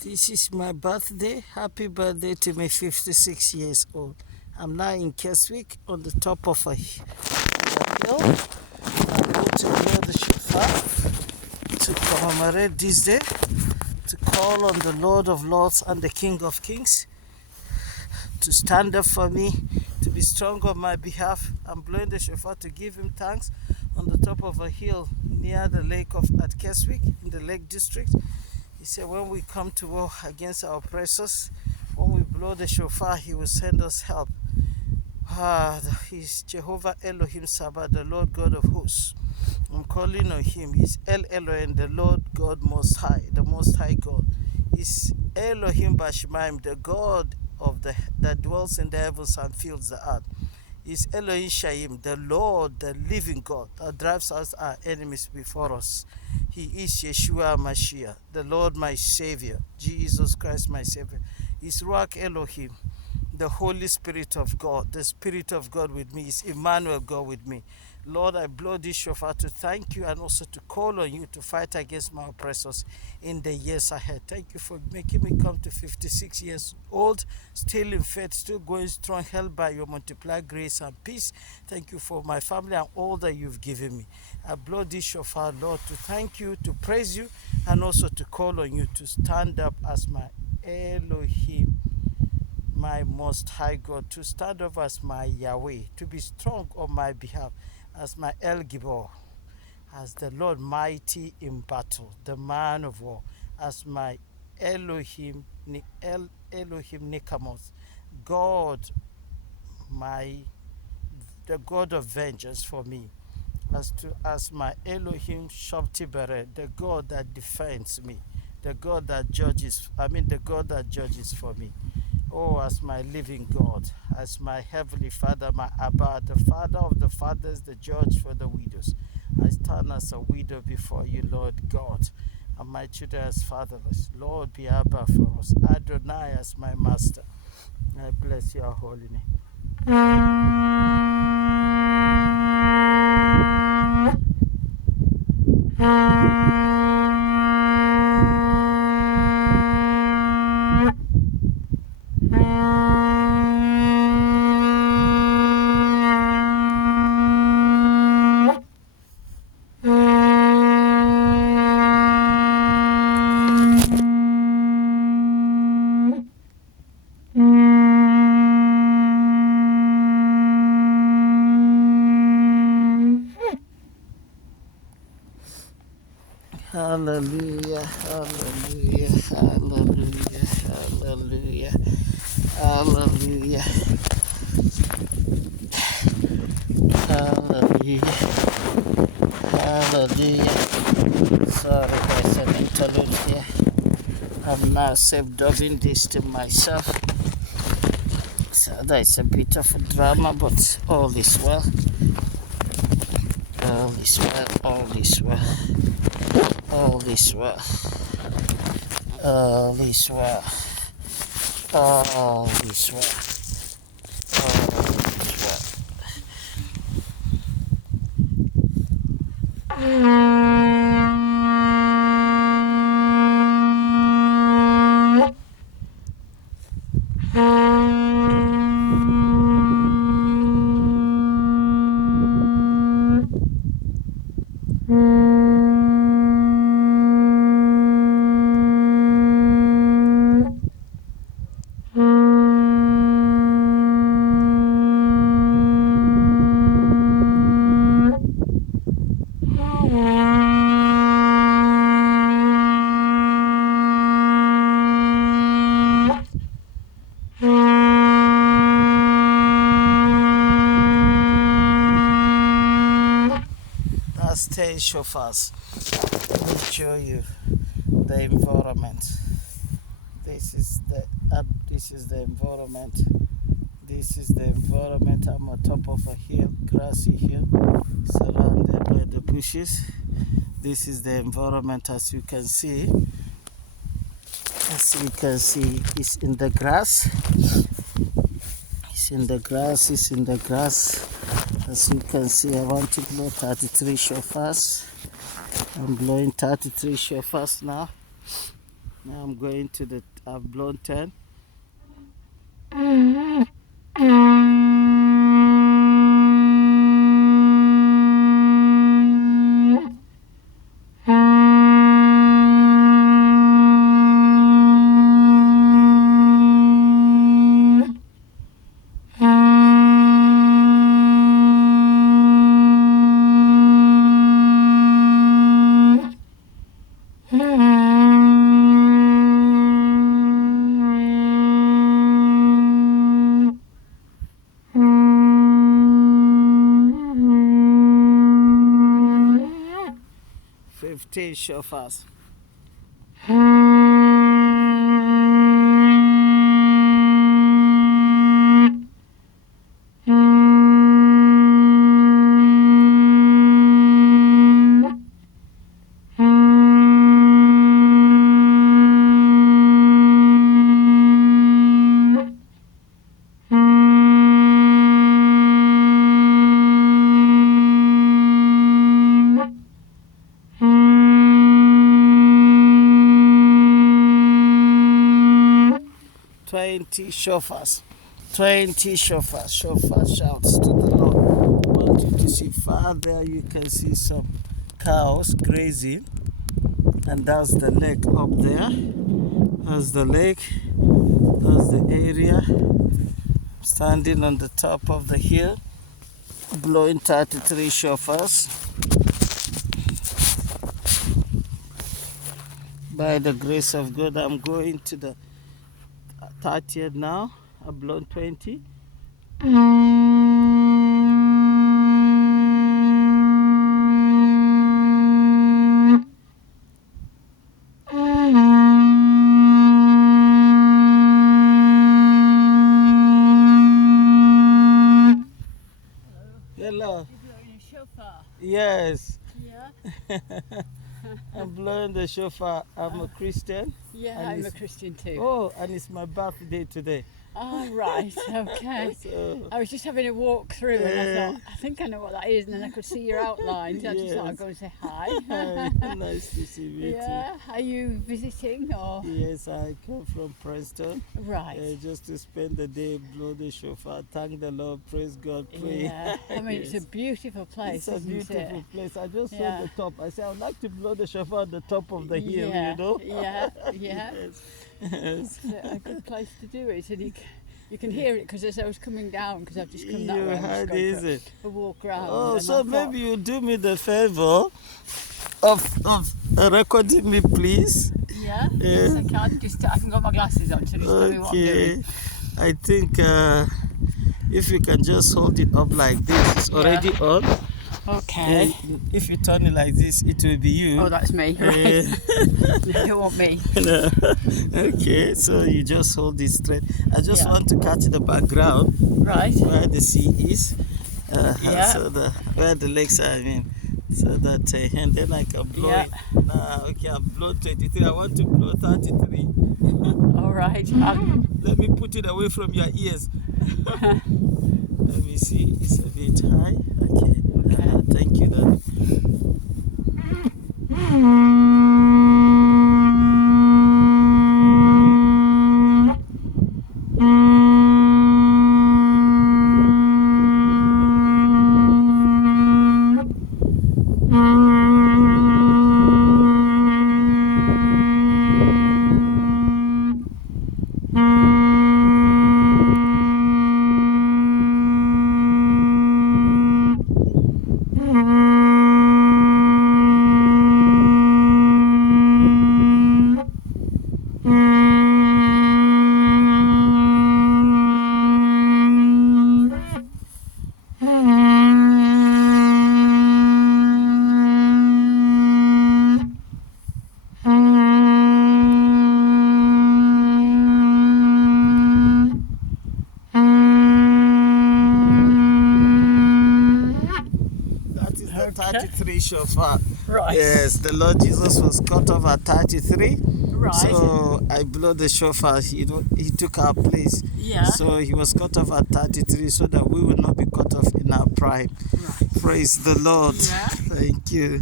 This is my birthday. Happy birthday to me, 56 years old. I'm now in Keswick on the top of a hill. I'm going to blow the shofar to commemorate this day, to call on the Lord of Lords and the King of Kings to stand up for me, to be strong on my behalf. I'm blowing the shofar to give him thanks on the top of a hill near the lake at Keswick in the Lake District. He said when we come to war against our oppressors, when we blow the shofar, he will send us help. He's Jehovah Elohim Sabbath, the Lord God of hosts. I'm calling on him. He's El Elohim, the Lord God Most High, the Most High God. He's Elohim Bashmaim, the God that dwells in the heavens and fills the earth. He's Elohim Shaim, the Lord, the living God that drives out our enemies before us. He is Yeshua Mashiach, the Lord my Savior, Jesus Christ my Savior. He's Ruach Elohim, the Holy Spirit of God, the Spirit of God with me. Is Emmanuel, God with me. Lord, I blow this shofar to thank you and also to call on you to fight against my oppressors in the years ahead. Thank you for making me come to 56 years old, still in faith, still going strong, held by your multiplied grace and peace. Thank you for my family and all that you've given me. I blow this shofar, Lord, to thank you, to praise you, and also to call on you to stand up as my Elohim, my Most High God, to stand up as my Yahweh, to be strong on my behalf as my El Gibor, as the Lord mighty in battle, the man of war, as my Elohim, Elohim Nikamoth, God, the God of vengeance for me, as my Elohim Shoptibere, the God that defends me, the God that judges, the God that judges for me. Oh, as my living God, as my heavenly Father, my Abba, the Father of the fathers, the judge for the widows. I stand as a widow before you, Lord God, and my children as fatherless. Lord, be Abba for us. Adonai as my master. I bless your holy name. Hallelujah, hallelujah, hallelujah, hallelujah, hallelujah, hallelujah, hallelujah. Sorry guys, an interlude here. I'm now self-dubbing this to myself. So that's a bit of a drama, but all is well. All is well, all is well. All is well. All is well. All is well. All is That's 10 shofars. Let me show you the environment. This is the environment. This is the environment. I'm on top of a hill, grassy hill, surrounded by the bushes. This is the environment. As you can see, it's in the grass. It's in the grass. It's in the grass. As you can see, I want to blow 33 shofars. I'm blowing 33 shofars now. Now I'm going to the, I've blown 10. Shofars. Shofars. 20 shofars. Shofar shouts to the Lord. I want you to see far there, you can see some cows grazing, and that's the lake up there. That's the lake. That's the area. Standing on the top of the hill, blowing 33 shofars. By the grace of God, I'm going to the 30th now. I've blown 20. Hello. You're blowing a shofar? Yes. Yeah. I'm blowing the shofar. I'm a Christian. Yeah, I'm a Christian too. Oh, and it's my birthday today. Oh, right, okay. So, I was just having a walk through and I thought, I think I know what that is, and then I could see your outline, so I just thought I'd go and say hi. hi. Nice to see you Yeah, are you visiting or? Yes, I come from Preston. Right. Just to spend the day, blow the shofar, thank the Lord, praise God, pray. Yeah, I mean, it's a beautiful place, It's a beautiful place. I just saw the top. I said, I'd like to blow the shofar at the top of the hill, yeah, you know? Yeah, yeah. Yes. It's a good place to do it, and you can hear it because as I was coming down, because I've just come that way, Heard, is it? a walk round. Oh, so maybe you do me the favor of recording me, please. Yeah, yes I can. I haven't got my glasses on, so just tell me what I'm doing. I think if you can just hold it up like this, it's already on. Okay. If you turn it like this, it will be you. Oh, that's me. Right. You don't want me. No. Okay, so you just hold it straight. I just want to catch the background. Right. Where the sea is. So where the lakes are, I mean. So that, and then I can blow it. Okay, I've blown 23. I want to blow 33. All right. Let me put it away from your ears. Let me see. It's a bit high. Okay. Thank you, then. Okay. 33 shofar. Right. Yes, the Lord Jesus was cut off at 33. Right. So I blow the shofar. He took our place. Yeah. So he was cut off at 33 so that we will not be cut off in our prime. Right. Praise the Lord. Yeah. Thank you.